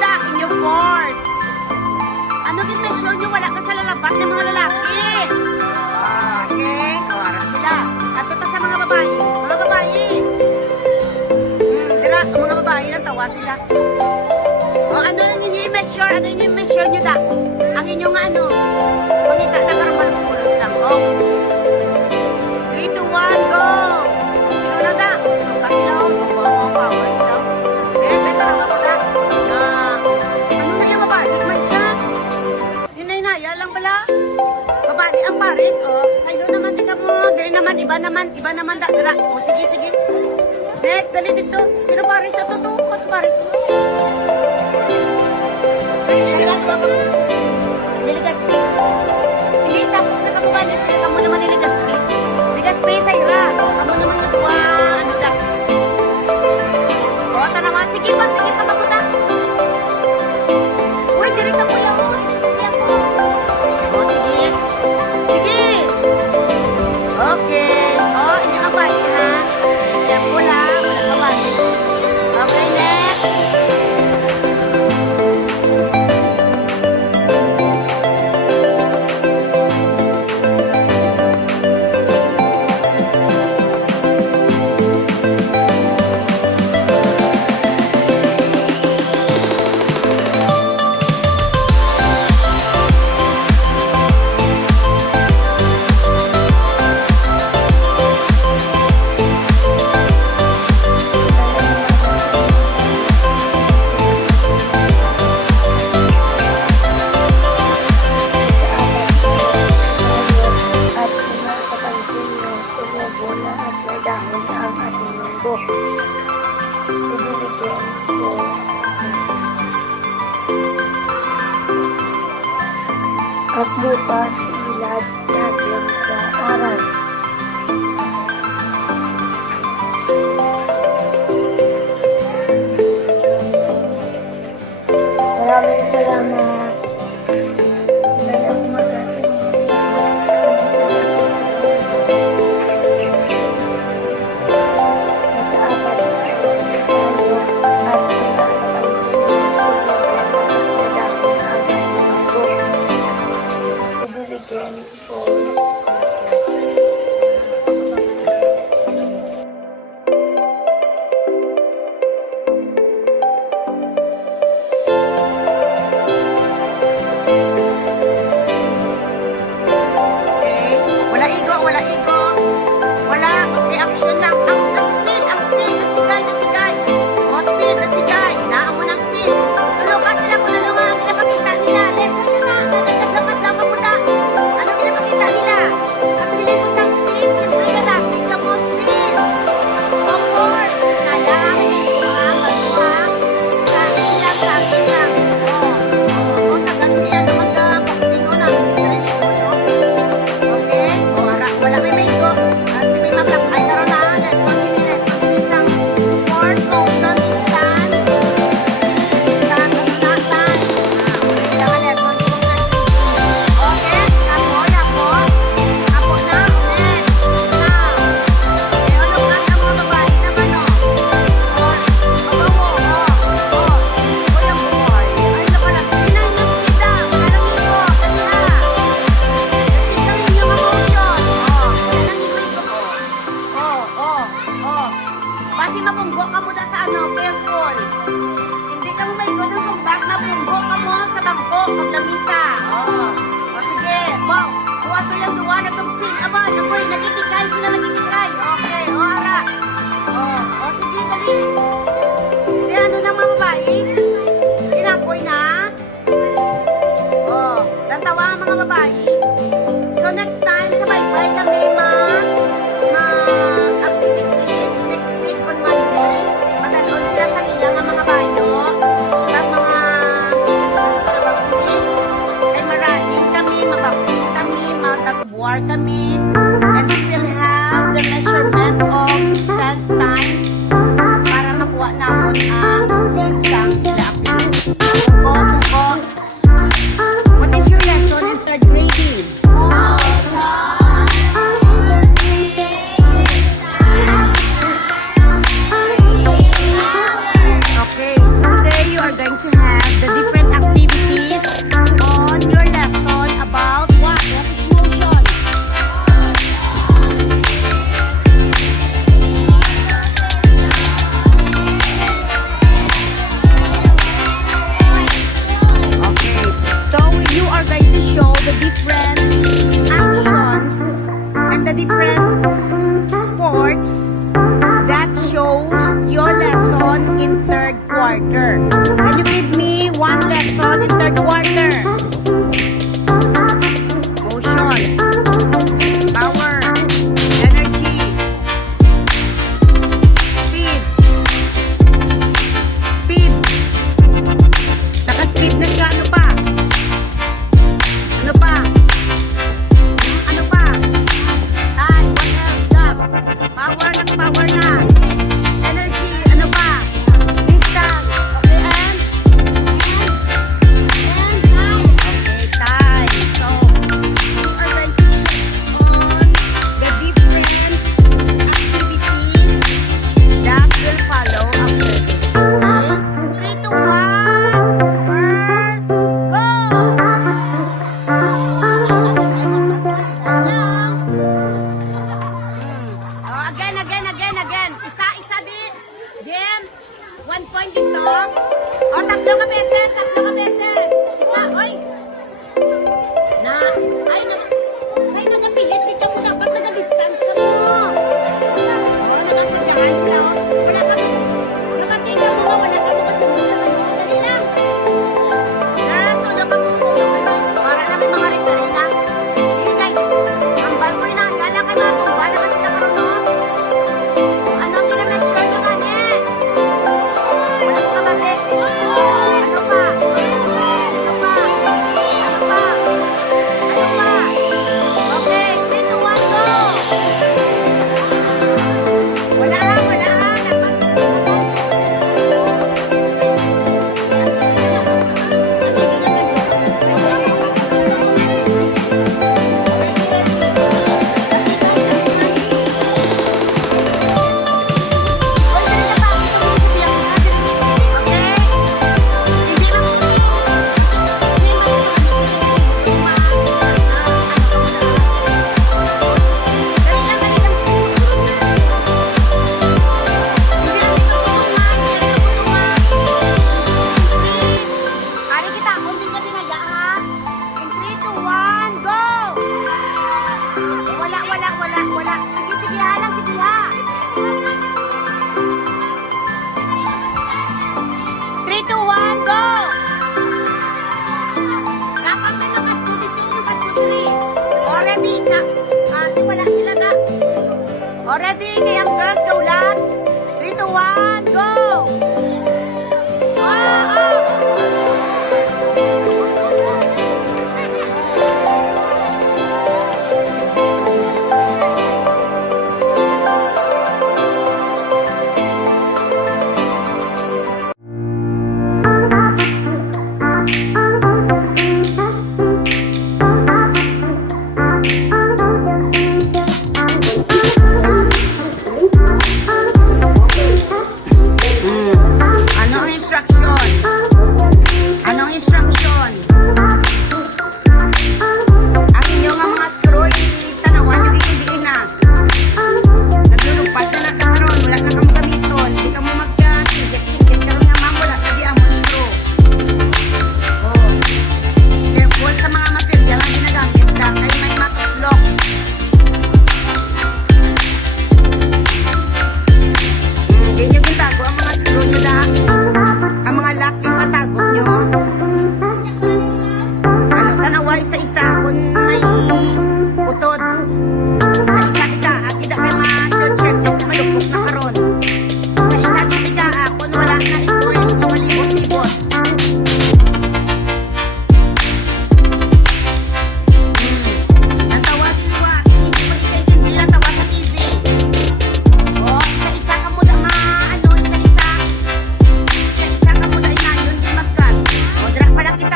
da, inyo force. Ano gin-measure nyo? Wala ka sa lalabat ng mga lalaki. Okay, kawaran sila. Katuta sa mga babae. Mga babae. Dira, mga babae lang tawa sila. O, ano yung i-measure? Ano yung i-measure nyo da? Ang inyong ano? Pangita na karang malulus lang. O. 3, 2, 1, go! Sino na da? Tukas daw. Powers daw. Bebe, tara ka da. Ano na yung babae? Man siya? Hinay-naya lang pala. Babae ang Paris, o. Sa'yo naman di ka mo. Diri naman, iba naman da. Dira. O, sige. Next, dali dito. Sino Paris? Ito, tukot Paris. Niligaspi. Hindi, tapos nakabukan niya sila. Kamu naman niligaspi. Niligaspi sa ira. Kamu naman nakuha. Ano da? O, tanawa. Sige pa mabuta. Uy, diri ka pula mo. O, sige. Okay. O, hindi ka pa. Ha? Yan pula. Wala ka pa. Okay, next. At bukas, ilad natin sa aral. Maraming salamat. Magandang umaga sa inyo. Nasa apat na tayo at again for Wala ego. Wala reaction lang. Ang speed, nasigay. O, speed, nasigay. Naan mo ng speed. Tulukas sila kung ano nga ang pinapakita nila. Lesson nyo na. Nagkaglakas lang mabuta. Ano pinapakita nila? At pinipot ng speed. Siyempre ka na. Tignan mo, speed. Of course. Ngalang, magkuha. Saging lang. O, sagad siya na magka-boxing o namin. Wala may maigo. Kasi may maplak. Ay, karoon na. Let's continue sang fourth motion stance. Stance of natan. Kailangan let's continue. Okay? Apo na. Ulit. Now. Ano ka sa mga babae naman, o? Mabawo. Kuya boy. Ay, napala. Pinay na sila. Alam mo ko. Kanya. Tingnan yung emotion. Basi mapunggo ka mo sa ano, careful. Hindi ka mo maligo ng sumbak, mapunggo ka mo sa bangko, paglamisa. Sige. Wow. Ito yung duwa na tugsing. Aba, nakoy, nagitikay sila, nagitikay. Okay, ara. Sige, dali. Di ano na mga babae? Tinapoy na. Tantawa ang mga babae. So next time, sabay-bay kami activities next week on Monday. Madalon sila sa ilang mga bayo at mga vaccine. Ay maraming kami, mag-vaccine kami, mag-tagbuar kami. And we will have the measurement of distance time para makuha namin ang speed sang ila-upload. Mungko. What is your lesson in third grade?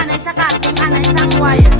anay sa cutting, anay sa wire.